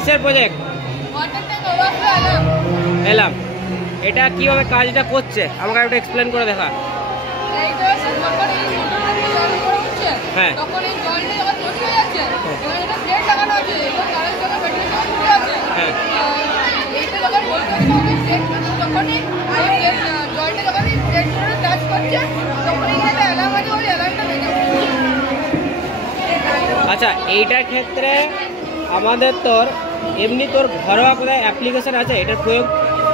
কিসের প্রজেক্ট? এলাম। এটা কিভাবে কাজটা করছে আমাকে একটু এক্সপ্লেন করে দেখা। হ্যাঁ আচ্ছা, এইটার ক্ষেত্রে আমাদের তোর এমনি তোর ঘরোয়া কোথায় অ্যাপ্লিকেশন আছে এটার প্রয়োগ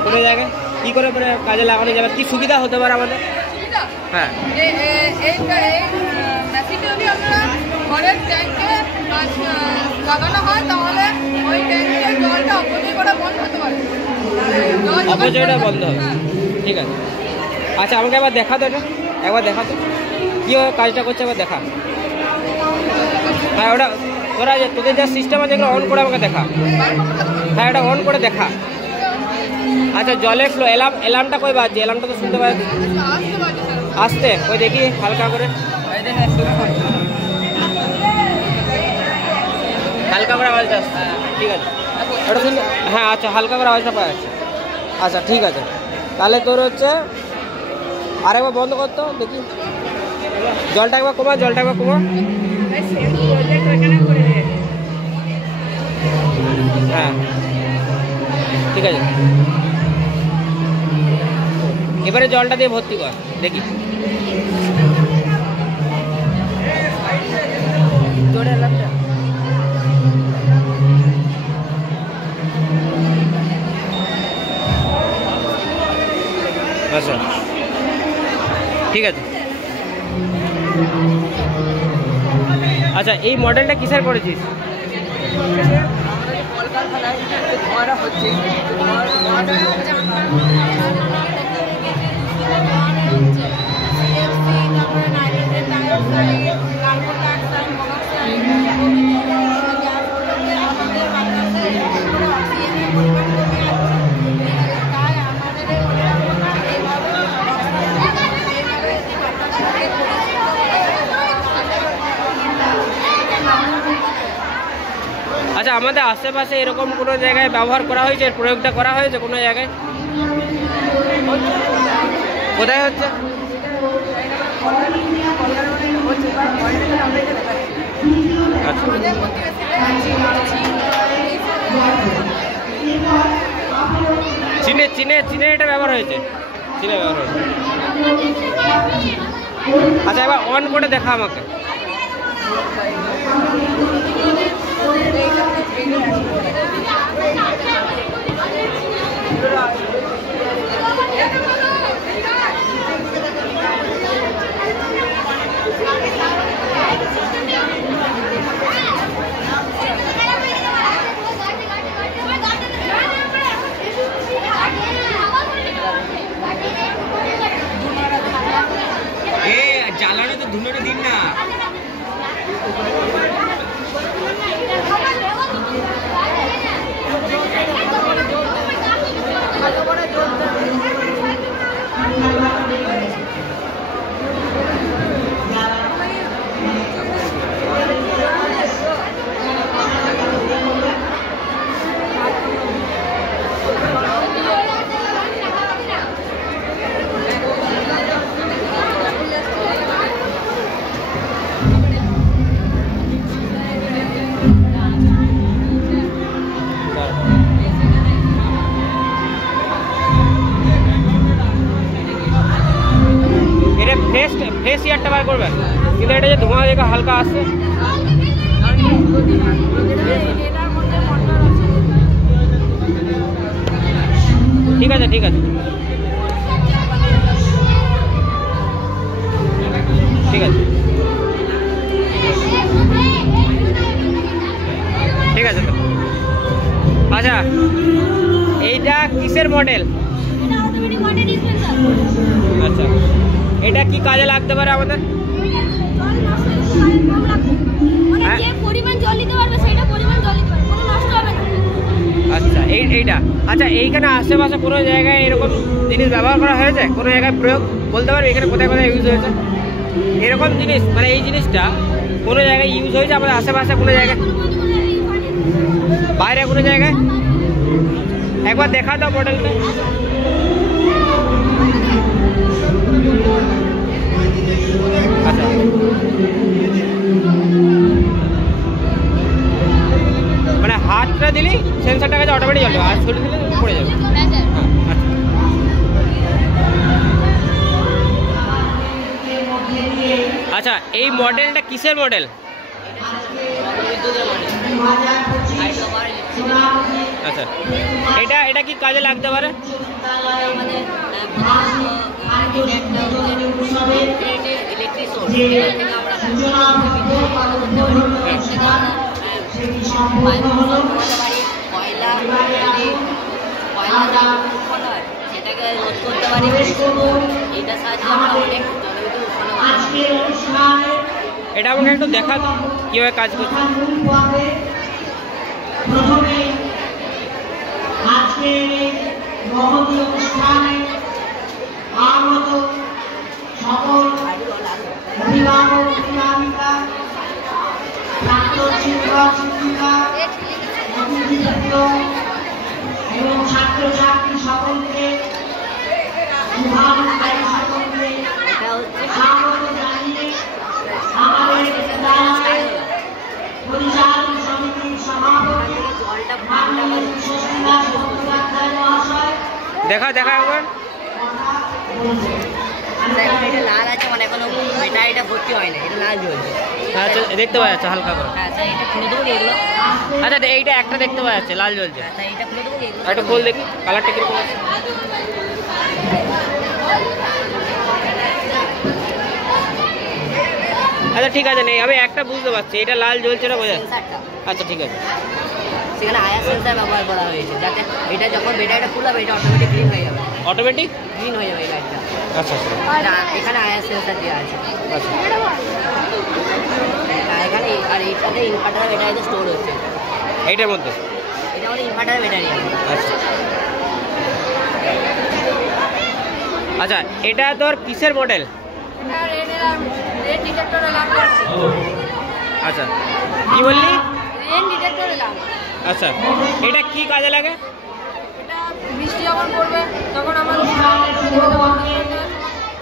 কোনো জায়গায় কী করে মানে কাজে লাগানো যাবে, কী সুবিধা হতে পারে আমাদের? হ্যাঁ যদি আমরা ঘরের ট্যাঙ্কে লাগানো হয় তাহলে ওই ট্যাঙ্কের জলটা অপচয় করা বন্ধ হতে পারে, অপচয়টা বন্ধ হবে। ঠিক আছে, আচ্ছা আমাকে একবার দেখা তো, এটা একবার দেখা তো কীভাবে কাজটা করছে, একবার দেখা। হ্যাঁ ওটা তোরা তোদের যা সিস্টেম আছে এগুলো অন করে আমাকে দেখা। হ্যাঁ এটা অন করে দেখা। আচ্ছা জলের ফ্লো এলার্মটা কই বাজছে? এলার্মটা তো শুনতে পাচ্ছি আসতে, ওই দেখি হালকা করে হালকা করে আওয়াজটা আসছে। ঠিক আছে ওটা শুনতে, হ্যাঁ আচ্ছা হালকা করে আওয়াজটা পাওয়া যাচ্ছে। আচ্ছা ঠিক আছে, তাহলে তোর হচ্ছে আরেকবার বন্ধ করতো দেখি, জলটা একবার কমা, জলটা একবার কমা। হ্যাঁ ঠিক আছে, এবারে জলটা দিয়ে ভর্তি কর দেখি। আচ্ছা ঠিক আছে। আচ্ছা এই মডেলটা কিসের করেছিস? আচ্ছা আমাদের আশেপাশে এরকম কোনো জায়গায় ব্যবহার করা হয়েছে, এর প্রয়োগটা করা হয়েছে কোনো জায়গায়? কোথায় হচ্ছে? চীনে চীনে চীনে এটা ব্যবহার হয়েছে, চীনে ব্যবহার হয়েছে। আচ্ছা এবার অন করে দেখা আমাকে। জ্বালানো তো ধুনোটা দিন না। ফ্রেশ এয়ারটা বার করবেন, কিন্তু এটা যে ধোঁয়া দেখে হালকা আসছে। ঠিক আছে ঠিক আছে ঠিক আছে ঠিক আছে। আচ্ছা এইটা কিসের মডেল? আচ্ছা এটা কি কাজে লাগতে পারে আমাদের? আচ্ছা এইটা আচ্ছা এইখানে আশেপাশে কোনো জায়গায় এরকম জিনিস ব্যবহার করা হয়েছে? কোনো জায়গায় প্রয়োগ বলতে পারবে এখানে কোথায় কোথায় ইউজ হয়েছে এরকম জিনিস? মানে এই জিনিসটা কোনো জায়গায় ইউজ হয়েছে আমাদের আশেপাশে কোনো জায়গায়? বাইরে কোনো জায়গায় একবার দেখা দাও মডেলটা। আচ্ছা মানে হাতটা দিলি সেন্সারটা কাছে অটোমেটিক জ্বলবে, আর ছড়ি দিলে পড়ে যাবে। আচ্ছা এই মডেলটা কিসের মডেল? আচ্ছা এটা কি কাজে লাগতে পারে? সেটাকে রোধ করতে পারি। এটা সাহায্যে আমরা অনেক এটা আমাকে একটু দেখা তো কিভাবে কাজ করছে। প্রথমে আজকে মহতী অনুষ্ঠানে আগত সকল অভিভাবক অভিভাবিকা, প্রাক্তন শিক্ষক শিক্ষিকা, অতিথিবৃন্দ এবং ছাত্রছাত্রী সকলকে, শুভানুষ্ঠায়ী সকলকে স্বাগত জানিয়ে আমাদের বিদ্যালয়ের পরিচালন সমিতির সভাপতি মাননীয় সুস্মিতা বন্দ্যোপাধ্যায় মহাশয় দেখা একবার। এটা লাল আছে মানে এখনো ব্যাটারিটা ভর্তি হয় না, এটা লাল জ্বলছে। আচ্ছা দেখতে পাওয়া যাচ্ছে হালকা করে। হ্যাঁ স্যার, এটা খুলে দেবো এগুলো। আচ্ছা এইটা একটা দেখতে পাওয়া যাচ্ছে লাল জ্বলছে। স্যার এটা খুলে দেবো এগুলো। একটু খোল দেখি কালারটা কিরকম আছে। আচ্ছা ঠিক আছে নেই, আমি একটা বুঝতে পারছি এটা লাল জ্বলছে এটা বোঝা। সেন্সারটা আচ্ছা ঠিক আছে। সেখানে আয়ার সেন্সার ব্যবহার করা হয়েছে, যাতে এটা যখন ব্যাটারিটা ফুল হবে এটা অটোমেটিক গ্রিন হয়ে যাবে। অটোমেটিক গ্রিন হয়ে যাবে এই লাইটটা। আচ্ছা আচ্ছা এখানে আয়ার সেন্সার দেওয়া আছে। আচ্ছা আর এখানে আর এইটাতে ইনভার্টার ব্যাটারিতে স্টোর হচ্ছে। এইটার মধ্যে এটা আমাদের ইনভার্টার ব্যাটারি আছে। আচ্ছা আচ্ছা এটা তোর কিসের মডেল? রেন ডিটেক্টর এলাম। আচ্ছা কি বললি? রেন ডিটেক্টর এলাম। আচ্ছা এটা কি কাজে লাগে? এটা বৃষ্টি যখন পড়বে তখন আমার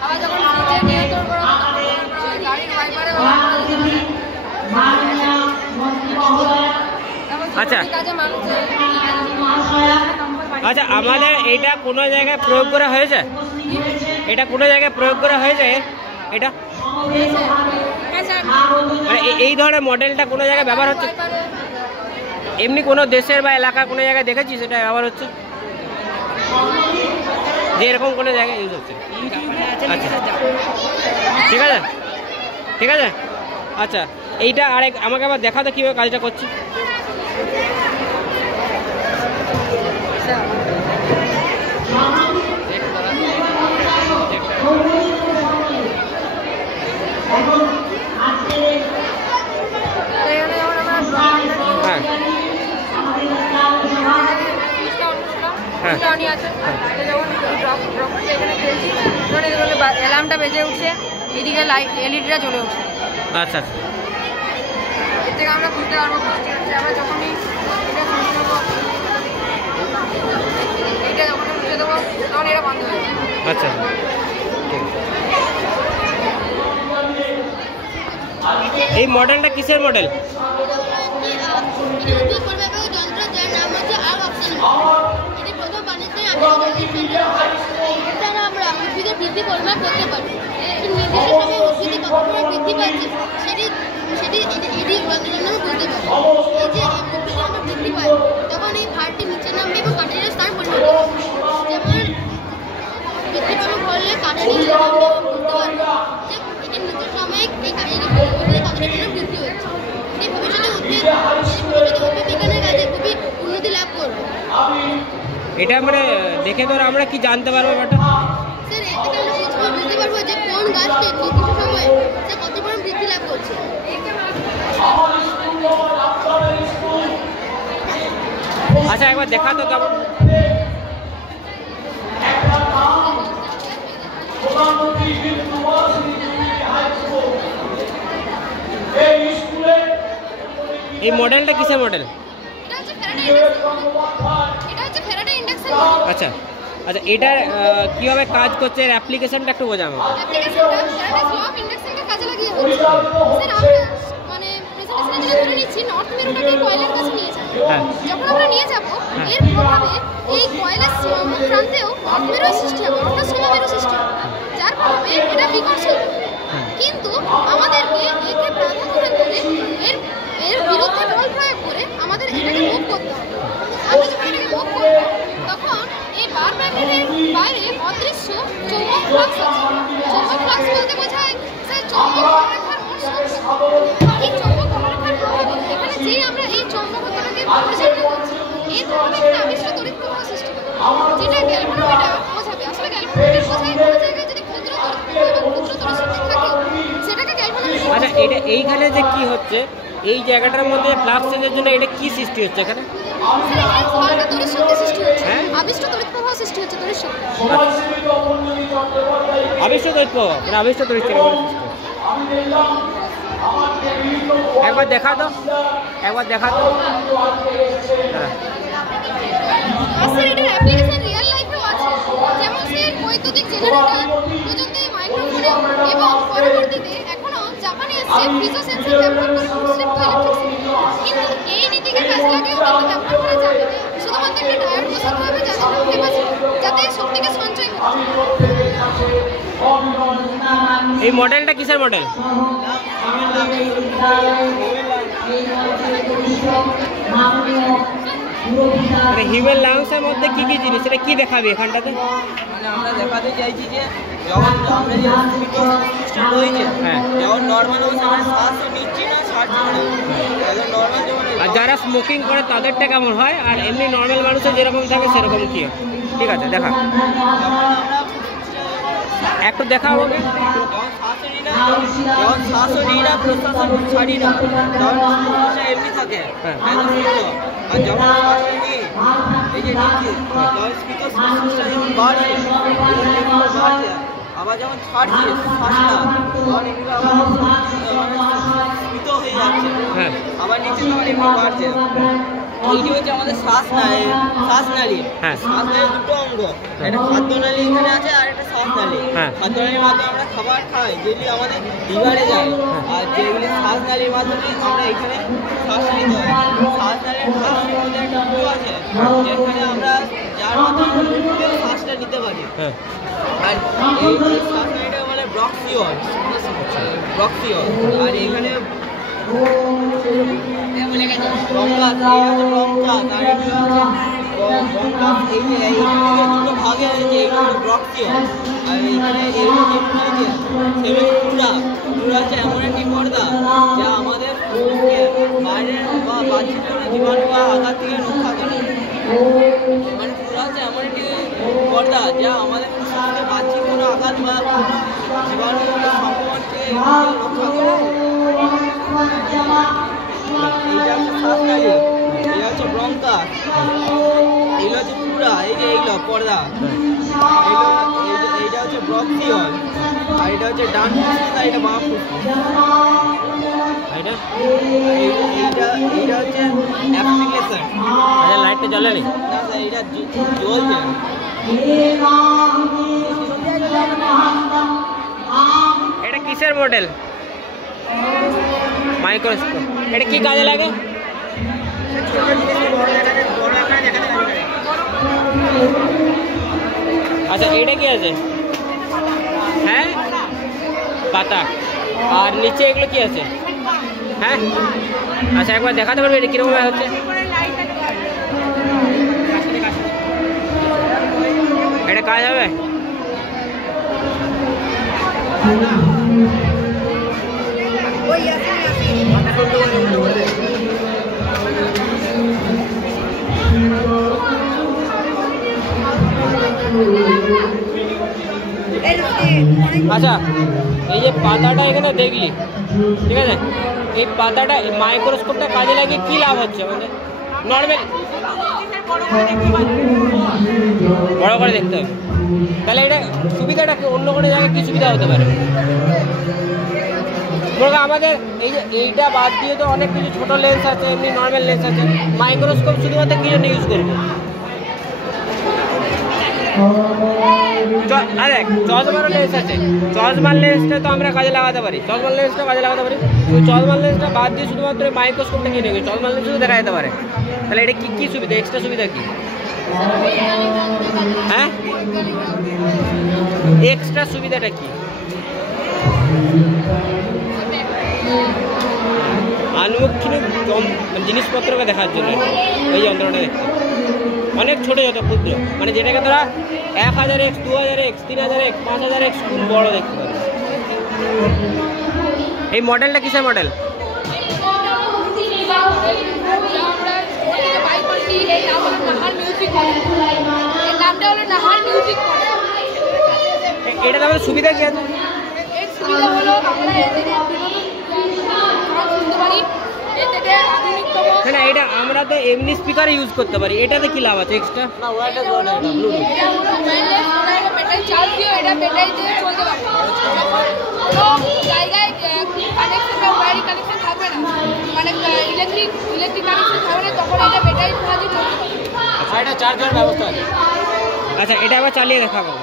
আবার যখন নিচে নিয়ন্ত্রণ করা গাড়ির ওয়াইপারে আচ্ছা কাজে মানুষের আচ্ছা আমাদের এইটা কোনো জায়গায় প্রয়োগ করা হয়েছে? এটা কোনো জায়গায় প্রয়োগ করা হয়েছে এটা? মানে এই ধরনের মডেলটা কোনো জায়গায় ব্যবহার হচ্ছে? এমনি কোনো দেশের বা এলাকার কোনো জায়গায় দেখেছিস এটা ব্যবহার হচ্ছে যে এরকম কোনো জায়গায় ইউজ হচ্ছে? আচ্ছা ঠিক আছে ঠিক আছে। আচ্ছা এইটা আরেক আমাকে আবার দেখা তো কীভাবে কাজটা করছি। হ্যাঁ অ্যালার্মটা বেজে উঠছে, এদিকে লাইট এলইডিটা জ্বলে উঠছে। আচ্ছা আচ্ছা এর থেকে আমরা বুঝতে পারবো আমরা যখনই এটা যখন মুছে দেবো তখন এটা বন্ধ হয়ে যাবে। আচ্ছা এই মডেলটা কিসের মডেল? আমরা উদ্ভিদের বৃদ্ধি পরিমাপ করতে পারি। নির্দিষ্ট সময়ে উদ্ভিদের কতটা বৃদ্ধি পাচ্ছে সেটি এটি যন্ত্রের জন্য আমরা বুঝতে পারি। এই যে উদ্ভিদের আমরা বৃদ্ধি পাই তখন এই ভারটি নিচে নামবে এবং কাঠের স্থান পরিবর্তন হবে। যেমন বৃদ্ধি পাবে বললে কাঠের নিচে নামবে এবং বুঝতে পারবে যে এটি নিচের সময়ে এই উদ্ভিদের কতটা বৃদ্ধি হচ্ছে। এই ভবিষ্যতে উদ্ভিদ বিজ্ঞানের কাজে খুবই উন্নতি লাভ করবে। এটা মানে দেখে ধর আমরা কি জানতে পারবো ব্যাপারটা? স্যার এর থেকে আমরা বুঝতে পারবো যে কোন গাছটি নির্দিষ্ট সময়ে সে কত পরিমাণ বৃদ্ধি লাভ করছে। আচ্ছা একবার দেখা তো কেমন। এই মডেলটা কিসের মডেল? এটা হচ্ছে ফ্যারাডে ইন্ডাকশন। আচ্ছা আচ্ছা, এটার কীভাবে কাজ করছে, এর অ্যাপ্লিকেশনটা একটু বোঝাবো। অ্যাপ্লিকেশনটা ফ্যারাডেস ল অফ ইন্ডাকশনকে কাজে লাগিয়ে হচ্ছে। স্যার আমরা মানে প্রেজেন্টেশনে যেটা ধরে নিচ্ছি নর্থ মেরুটাকে কয়েলের কাছে নিয়ে যাব। হ্যাঁ। যখন আমরা নিয়ে যাব এর প্রভাবে এই কয়েলের প্রান্তেও নর্থ মেরুর সৃষ্টি হবে, অর্থাৎ সমমেরু সৃষ্টি হবে, যার প্রভাবে এটা বিকর্ষণ হবে। কিন্তু আমাদেরকে একে প্রাধান্য করে এর বিরুদ্ধে বল প্রয়োগ করে আমাদের এটাকে মুভ করতে হবে। আমরা যখন এটাকে মুভ করব তখন এই বার ম্যাগনেটের বাইরে অদৃশ্য চৌম্বক ফ্লাক্স আছে। চৌম্বক ফ্লাক্স বলতে বোঝায় স্যার চৌম্বক অপেক্ষার মোট সংখ্যা। এই চৌম্বক অপেক্ষার প্রভাবে এখানে যেই আমরা এই চৌম্বকতাকে পরিচালনা করছি এর প্রভাবে এখানে আবিষ্ট তড়িৎ প্রবাহ সৃষ্টি হবে, যেটা গ্যালভানোমিটার বোঝাবে। আসলে গ্যালভানোমিটার বোঝায় কোনো জায়গায় যদি ক্ষুদ্র তড়িৎ প্রবাহ এবং ক্ষুদ্র তড়িৎ শক্তি থাকে সেটাকে গ্যালভানোমিটার। আচ্ছা, এটা এইখানে যে কি হচ্ছে, এই জায়গাটার মধ্যে ফ্লাক্স চেঞ্জের জন্য এটা কি সৃষ্টি হচ্ছে এখানে? হালকা তড়িৎ শক্তি সৃষ্টি হচ্ছে, হ্যাঁ? আবিষ্ট তড়িৎ প্রবাহ সৃষ্টি হচ্ছে, তড়িৎ শক্তি। আবিষ্ট তড়িৎ প্রবাহ, মানে আবিষ্ট তড়িৎ চেঞ্জ সৃষ্টি হচ্ছে। একবার দেখা তো, একবার দেখা তো। হ্যাঁ। আর স্যার এটার অ্যাপ্লিকেশন রিয়েল লাইফেও আছে, যেমন স্যার বৈদ্যুতিক জেনারেটর, প্রযুক্তি মাইক্রোফোনে এবং পরবর্তীতে এখনো জাপানে এসছে পিজো সেন্সর ব্যবহার করে ফুডস্টেপ টু ইলেকট্রিসিটি। কিন্তু এই নীতিকে কাজে লাগিয়েও কিন্তু ব্যবহার করা যাবে না, শুধুমাত্র একটা ডায়োড বসাতে হবে যাতে শক্তিকে সঞ্চয় করতে এই মডেলটা কিসের মডেল? হিউম্যান লাংসের মধ্যে কি কি জিনিস, এটা কি দেখাবে এখানটাতে? মানে আমরা দেখাতে চাইছি যে যখন আমরা যে সিস্টেম রয়েছে, হ্যাঁ, যখন নর্মাল অবস্থা মানে শ্বাসও নিচ্ছি না, ছাড়ছি না, একদম নর্মাল যেমন। আর যারা স্মোকিং করে তাদেরটা কেমন হয়, আর এমনি নর্মাল মানুষের যেরকম থাকে সেরকম কি হয়? ঠিক আছে, দেখা একটু দেখা আমাকে। যখন শ্বাসও নিই না, প্রশ্বাসও ছাড়ি না, তখন সমস্যা এমনি থাকে, একদম সুস্থ। আর যখন শ্বাস নিই, এই যে নিচ্ছি, তখন শ্বাসটা যখন বাড়ছে, আবার যখন ছাড়ছি শ্বাসটা, তখন এগুলো আবার স্ফীত হয়ে যাচ্ছে, হ্যাঁ, আবার নিচে তখন এমনি বাড়ছে। এইটি হচ্ছে আমাদের শ্বাসনালী। হ্যাঁ। শ্বাসনালীর দুটো অঙ্গ, একটা খাদ্যনালী এখানে আছে আর একটা শ্বাসনালী। হ্যাঁ। খাদ্যনালীর মাধ্যমে আমরা খাবার খাই, যেগুলি আমাদের লিভারে যায়, আর যেগুলি শ্বাসনালীর মাধ্যমে আমরা এখানে শ্বাস নিতে হয়। শ্বাসনালীর মধ্যে একটা অঙ্গ আছে যেখানে আমরা যার মাধ্যমে শ্বাসটা নিতে পারি। হ্যাঁ, আর এই শ্বাসনালীটা বলে ব্রঙ্কিওল। আর এখানে ভাগে হয়েছে, এইগুলো ব্রঙ্কিওল। আর এখানে পুরা হচ্ছে এমন একটি পর্দা যা আমাদের বাইরের বা বাহ্যিক কোনো জীবাণু বা আঘাত থেকে রক্ষা করে। মানে পুরা হচ্ছে এমন একটি পর্দা যা আমাদের বাহ্যিক কোনো আঘাত বা জীবাণু সংক্রমণ থেকে রক্ষা করে। এইটা হচ্ছে শ্বাসনালী, এটা হচ্ছে ব্রঙ্কাস, এইগুলো হচ্ছে পুরা, এই যে এইগুলো পর্দা, এইটা হচ্ছে ব্রঙ্কিওল। আর এটা হচ্ছে ডান ফুসফুস আর এটা বাম ফুসফুস। এইটা হচ্ছে অ্যাপ্লিকেশন। আচ্ছা, লাইটটা জ্বলে নি? না স্যার, এটা জ্বলছে। এটা কিসের মডেল? মাইক্রোস্কোপ। এটা কি কাজে লাগে? আচ্ছা, এটা কি আছে? হ্যাঁ, পাতা। আর নিচে এগুলো কি আছে? হ্যাঁ, আচ্ছা, একবার দেখাতে পারবে এটা কিরকম হচ্ছে? এটা কাজ হবে? আচ্ছা, এই যে পাতাটা এখানে দেখলি, ঠিক আছে, এই পাতাটা মাইক্রোস্কোপটা কাজে লাগিয়ে কি লাভ হচ্ছে আমাদের? নর্মাল বড় করে দেখতে হবে। তাহলে এটা সুবিধাটা অন্য কোনো জায়গায় কি সুবিধা হতে পারে? বলবো আমাদের এই যে এইটা বাদ দিয়ে তো অনেক কিছু ছোটো লেন্স আছে, এমনি নর্মাল লেন্স আছে। মাইক্রোস্কোপ শুধুমাত্র কী জন্য ইউজ করবো? আরে চশমারও লেন্স আছে, চশমার লেন্সটা তো আমরা কাজে লাগাতে পারি, চশমার লেন্সটা কাজে লাগাতে পারি। ওই চশমার লেন্সটা বাদ দিয়ে শুধুমাত্র মাইক্রোস্কোপটা কিনে নেবে, চশমার লেন্সও দেখা যেতে পারে। তাহলে এটা কী কী সুবিধা, এক্সট্রা সুবিধা কী? হ্যাঁ, এক্সট্রা সুবিধাটা কি? আনুক্ষণিক জিনিসপত্রকে দেখার জন্য এই যন্ত্রটা দেখতে অনেক ছোটো যত ক্ষুদ্র, মানে যেটাকে তোরা 1000x 2000x 3000x 5000x খুব বড় দেখতে পাবে। এই মডেলটা কিসের মডেল? এটা আমাদের সুবিধা কি আছে? না এটা আমরা তো এমনি স্পিকার ইউজ করতে পারি, এটাতে কি লাভ আছে এক্সট্রা? না ওয়ারটা জোন এটা ব্লুটুথ। জায়গায় কানেকশন ওয়্যারি কানেকশন থাকবে না, মানে ইলেকট্রিক কানেকশন থাকবে না, তখন এটা ব্যাটারি চার্জে চলতে পারে। আচ্ছা এটা চার্জার ব্যবস্থা আছে। আচ্ছা এটা আবার চালিয়ে দেখাবো।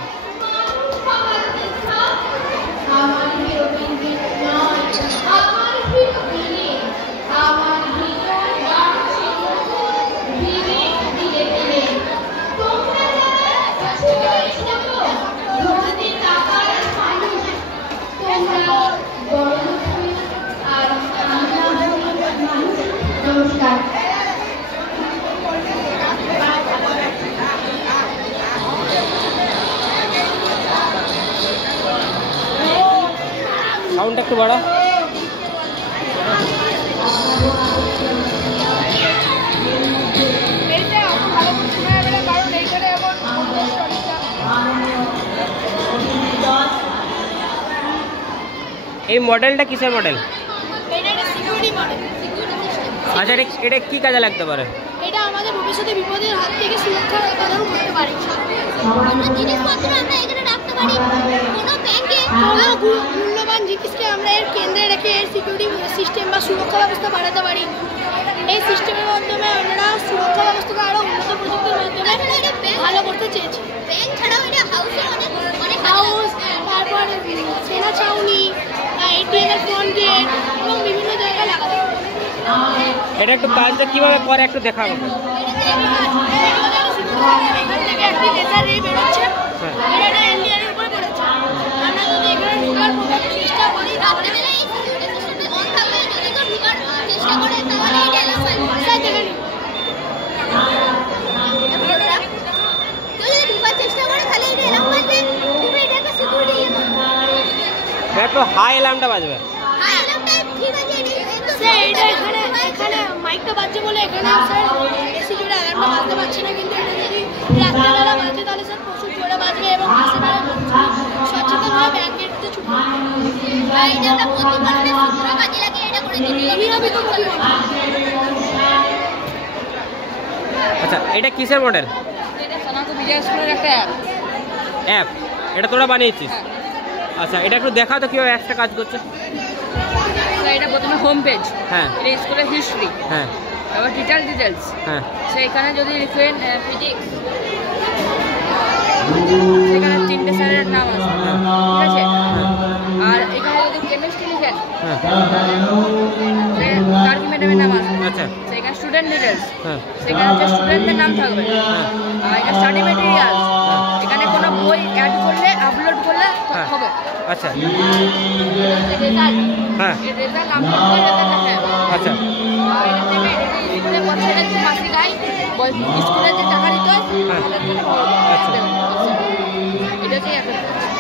সাউন্ডটা একটু বাড়া। এই মডেলটা কিসের মডেল? আচ্ছা এটা কি কাজে লাগতে পারে? এটা আমাদের ভবিষ্যতে বিপদের হাত থেকে সুরক্ষা প্রদান করতে পারে। আমরা জিনিসপত্র আমরা এখানে রাখতে পারি, কোনো ব্যাংকে কোনো মূল্যবান জিনিসকে আমরা এর কেন্দ্রে রেখে এর সিকিউরিটি সিস্টেম বা সুরক্ষা ব্যবস্থা বাড়াতে পারি। এই সিস্টেমের মাধ্যমে আমরা সুরক্ষা ব্যবস্থাকে আরও উন্নত প্রযুক্তির মাধ্যমে ভালো করতে চেয়েছি। ব্যাংক ছাড়াও এটা হাউসের অনেক হাউস, তারপর সেনা ছাউনি, এটিএম এর ফ্রন্ট গেট এবং বিভিন্ন জায়গায় লাগাতে পারি। এটা একটু কাজটা কিভাবে করে একটু দেখাবো। এখান থেকে একটি লেজার রে বেরোচ্ছে, এটা এলইডি এর উপরে পড়েছে। আমরা যদি এখানে ঢোকার চেষ্টা করি রাত্রেবেলা এই সিকিউরিটি সিস্টেমে অন থাকবে, যদি কেউ ঢোকার চেষ্টা করে তাহলে এটা এলাও হয়। স্যার দেখেন যদি ঢোকার চেষ্টা করে তাহলে এটা এলাও হবে, তুমি এটা একটা সিকিউরিটি একটু হাই অ্যালার্মটা বাজবে। হাই অ্যালার্মটা ঠিক আছে, স্যার এটা এখানে মাইকটা বাজছে বলে এখানে স্যার সিকিউরিটি অ্যালার্মটা বাজতে পারছে না, কিন্তু এটা যদি রাত্রেবেলা বাজে তাহলে স্যার প্রচুর জোরে বাজবে এবং আশেপাশে সচেতনভাবে ব্যাংক গেটতে ছুটবে। এটা আমরা প্রতিবারে সূত্র কাজে লাগিয়ে এটা করে দিই। আচ্ছা এটা কিসের মডেল? এটা সনাতন বিজয় স্কুলের একটা অ্যাপ। অ্যাপ এটা তোরা বানিয়েছিস? আচ্ছা এটা একটু দেখা তো কীভাবে অ্যাপটা কাজ করছে। এটা প্রথমে হোম পেজ, হ্যাঁ এটা স্কুলের হিস্ট্রি, হ্যাঁ তারপর টিচার ডিটেলস, হ্যাঁ সেইখানে যদি লিখেন ফিজিক্স, সেখানে 3টে স্যারের নাম আছে, ঠিক আছে। আর এখানে যদি কেমিস্ট্রি লিখেন হ্যাঁ কার্কি ম্যাডামের নাম আছে। আচ্ছা সেখানে স্টুডেন্ট ডিটেলস, হ্যাঁ সেখানে হচ্ছে স্টুডেন্টদের নাম থাকবে। আর এটা স্টাডি মেটেরিয়াল, এখানে কোনো বই অ্যাড করলে আপলোড করলে হবে। আচ্ছা রেজাল্ট, হ্যাঁ এই রেজাল্ট আপলোড করে রেজাল্ট হবে। আচ্ছা আর এটা পেমেন্ট, এটা স্কুলে বছরে মাসিক আয়, স্কুলে যে টাকা দিতে হয় আচ্ছা এটা হচ্ছে এখন।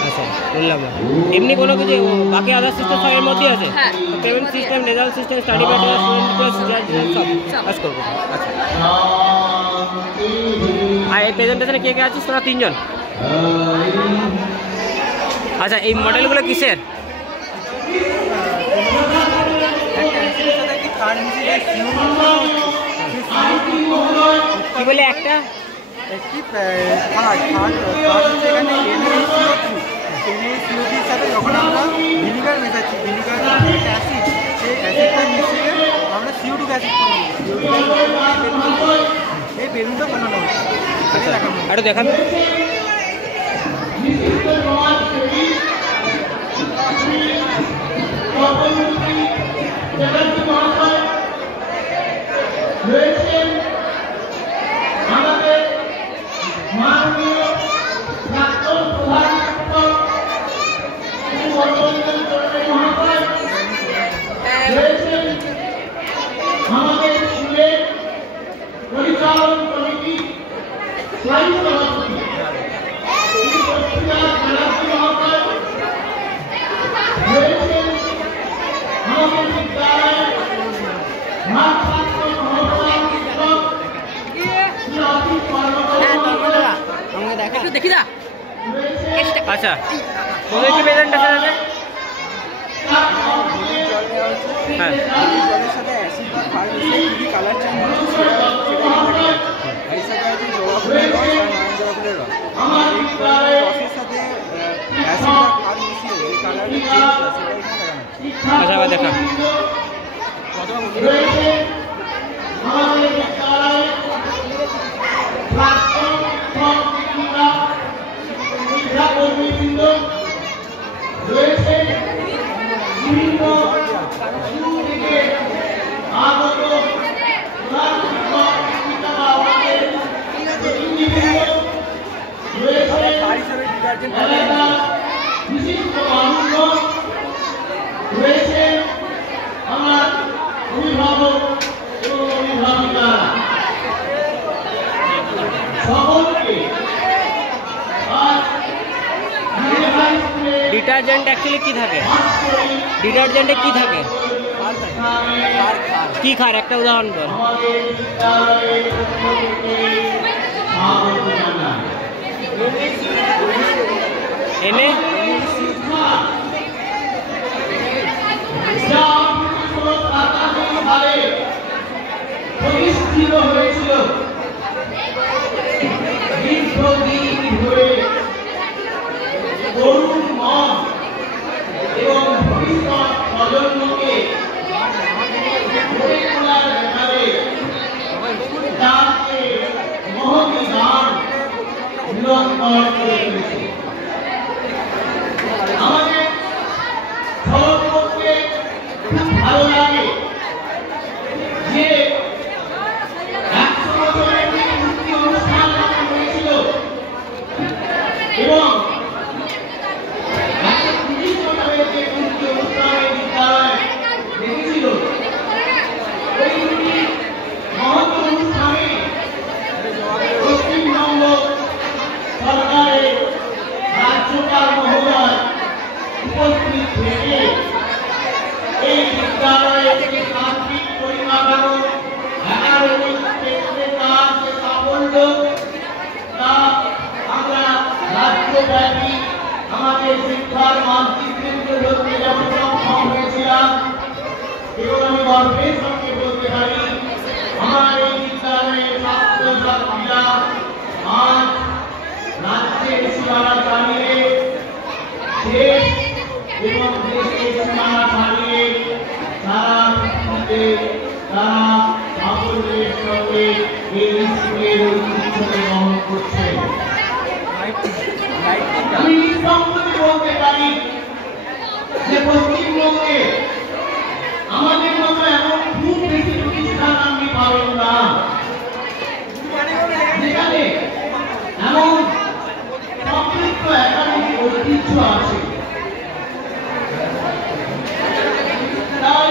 আচ্ছা বললাম না এমনি কোনো কিছু বাকি আদার সিস্টেম সবের মধ্যেই আছে? হ্যাঁ payment system, result system, study material, সব কাজ করবো। আচ্ছা আর এই প্রেজেন্টেশনে কে কে আছিস? তোরা 3 জন। আচ্ছা এই মডেলগুলো কিসের? কি বলে একটা একটি সেখানে NaCO2 সাথে যখন আমরা ভিনিগার মেশাচ্ছি, ভিনিগার এই বেলুনটা বানানো একটু দেখান। আমাদের মাননীয় প্রাক্তন প্রধান মহাশয় রয়েছেন, আমাদের স্কুলের পরিচালন কমিটি স্থায়ী সভাপতি মহাশয় রয়েছেন, আমাদের বিদ্যালয়ের ভারপ্রাপ্ত মহোদয় শিক্ষক শ্রী অতীত কর্মকার একটু দেখি না। আচ্ছা, তোদের কি প্রেজেন্টেশন আছে? হ্যাঁ, জলের সাথে অ্যাসিড বা ক্ষার মিশিয়ে কি কালার চেঞ্জ হচ্ছে সেটা এই সাথে আছে জবা ফুলের রস আর নয়নজবা ফুলের রস। এই রসের সাথে অ্যাসিড বা ক্ষার মিশিয়ে এই কালারটা চেঞ্জ হয় সেটা এখানে দেখানো হচ্ছে। আচ্ছা এবার দেখা। আমাদের বিদ্যালয়ে প্রাক্তন শিক্ষক-শিক্ষিকা, শিক্ষাকর্মীবৃন্দ রয়েছে, বিভিন্ন স্কুল থেকে আগত প্রধান শিক্ষক-শিক্ষিকা বা আমাদের প্রতিনিধিবৃন্দ রয়েছে, এলাকার বিশিষ্ট মানুষজন রয়েছে, আমার অভিভাবক এবং অভিভাবিকা সকলকে আজ হাই স্কুলে ডিটারজেন্ট অ্যাকচুয়ালি কি থাকে? ডিটারজেন্টে কি থাকে? কি খার একটা উদাহরণ বল। আমাদের বিদ্যালয়ের পক্ষ থেকে স্বাগত জানাই। এনে যা 1987 সালে প্রতিষ্ঠিত হয়েছিল, দীর্ঘদিন ধরে তরুণ মন এবং ভবিষ্যৎ প্রজন্মকে গড়ে তোলার ব্যাপারে তাকে মহৎ দান নিরন্তর করে চলেছে। আমাদের খবর করতে খুব ভালো লাগে যে 100 বছরের একটি মুক্তি অনুষ্ঠান হয়েছিল এবং 130 বছরের একটি মুক্তি অনুষ্ঠানের বিদ্যালয় দেখেছিল। ওই দুটি মহৎ অনুষ্ঠানে পশ্চিমবঙ্গ সরকারের রাজ্যপাল মহোদয় উপস্থিত থেকে এই বিদ্যালয়ের যে তান্ত্রিক পরিকাঠামো, একাডেমিক ক্ষেত্রে তার যে সাফল্য, তা আমরা রাজ্যব্যাপী আমাদের শিক্ষার মানচিত্রের ধরতে যেমন সক্ষম হয়েছিলাম, এবং আমি গর্বের সঙ্গে বলতে পারি আমার এই বিদ্যালয়ের ছাত্রছাত্রীরা আজ রাজ্যের সীমানা ছাড়িয়ে দেশ এবং দেশের সীমানা ছাড়িয়ে সারা পৃথিবীতে তারা সাফল্যের সঙ্গে এই স্কুলের ঐতিহ্যকে বহন করছে। আমি নিঃসংকোচে বলতে পারি যে পশ্চিমবঙ্গে আমাদের মতো এমন খুব বেশি প্রতিষ্ঠান আপনি পাবেন না যেখানে এমন সমৃদ্ধ একাডেমিক ঐতিহ্য আছে। তাই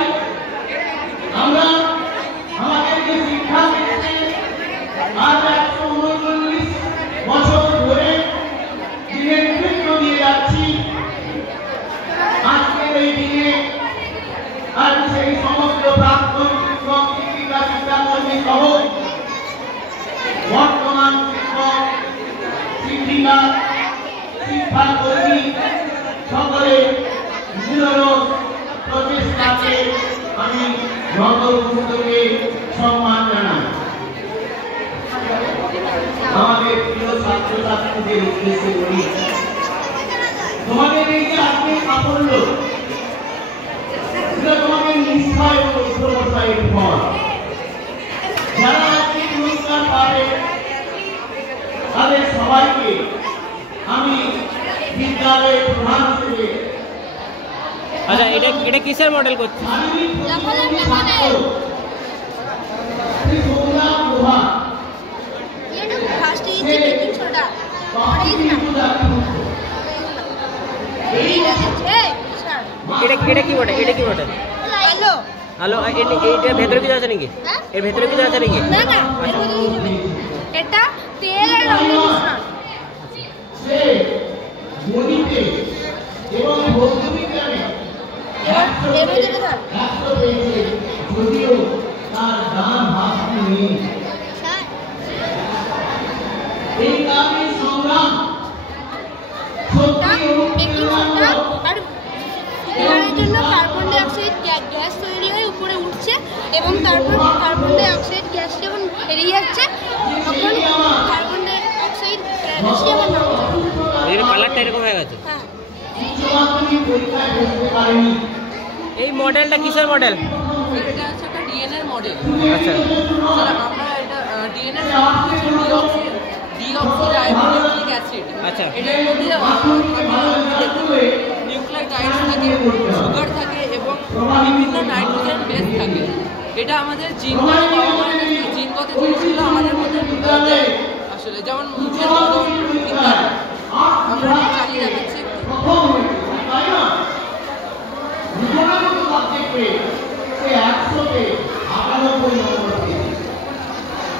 আমরা আমাদেরকে শিক্ষা ক্ষেত্রে আজ 139 বছর ধরে যে নেতৃত্ব দিয়ে যাচ্ছি, আজকের এই দিনে আজ সেই সমস্ত প্রাক্তন শিক্ষক, শিক্ষিকা, শিক্ষাকর্মী সহ বর্তমান শিক্ষক, শিক্ষিকা, শিক্ষাকর্মী সকলে নিরলস প্রচেষ্টাকে আমি নতমস্তকে সম্মান জানাই। আমাদের প্রিয় ছাত্রছাত্রীদের উদ্দেশ্যে বলি, তোমাদের এই যে আজকে সাফল্য, এটা তোমাদের নিষ্ঠা এবং অধ্যবসায়ের ফল। এটা এটা কিসের মডেল করছিস? লাফালাফি মডেল। এটা ফার্স্ট ইজি বেকিং সোডা। আর এই না। এটা এটা কি মডেল? এটা কি মডেল? হ্যালো। হ্যালো, এইটার ভেতরে কিছু আছে নাকি? হ্যাঁ? এর ভেতরে কিছু আছে নাকি? না না, এর মধ্যে কিছু নেই। এটা তেল আর রঙের মিশ্রণ। সে গণিতে এবং ভৌতবিজ্ঞানে এর মধ্যে ধর। একশো পেয়েছে, যদিও তার গান ভাষণ নেই। স্যার, এই কারণে সংগ্রাম এটা বেকিং সোডা আর এর জন্য কার্বন ডাই অক্সাইড গ্যাস তৈরি হয়ে উপরে উঠছে এবং তারপর কার্বন ডাই অক্সাইড গ্যাস যখন বেরিয়ে যাচ্ছে তখন কার্বন ডাই অক্সাইড গ্যাসে আবার নামছে। এর কালারটা এরকম হয়ে গেছে। হ্যাঁ, উচ্চমাধ্যমিক পরীক্ষায় বসতে পারেনি। এই মডেলটা কিসের মডেল? এটা হচ্ছে একটা ডিএনএর মডেল। আচ্ছা আমরা এটা ডিএনএর ডিঅক্সিরাইবোনিউক্লিক অ্যাসিড। আচ্ছা। এটার মধ্যে নিউক্লিওটাইডস থাকে, সুগার থাকে এবং বিভিন্ন নাইট্রোজেন বেস থাকে। এটা আমাদের জিনগত জিনগত জিনিসগুলো আমাদের মধ্যে দেয় আসলে, যেমন মুখের মতন ইত্যাদি। আমরা চালিয়ে দেখাচ্ছি একটু। তাই না? জীবনাগত সাবজেক্টে সে 100-তে 98 নম্বর পেয়েছে।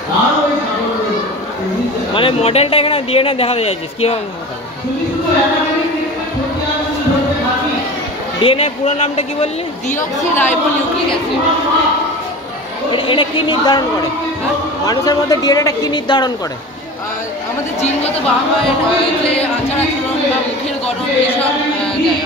তারও এই সাফল্য মানে মডেলটা এখানে দিয়ে না দেখাতে যাচ্ছিস কিভাবে? ডিএনএ পুরো নামটা কি বললি? Deoxyribonucleic acid. এটা কি নির্ধারণ করে? হ্যাঁ, মানুষের মধ্যে ডিএনএটা কি নির্ধারণ করে? আমাদের জিনগত বা যে আচার আচরণ বা মুখের গঠন এইসব দেয়।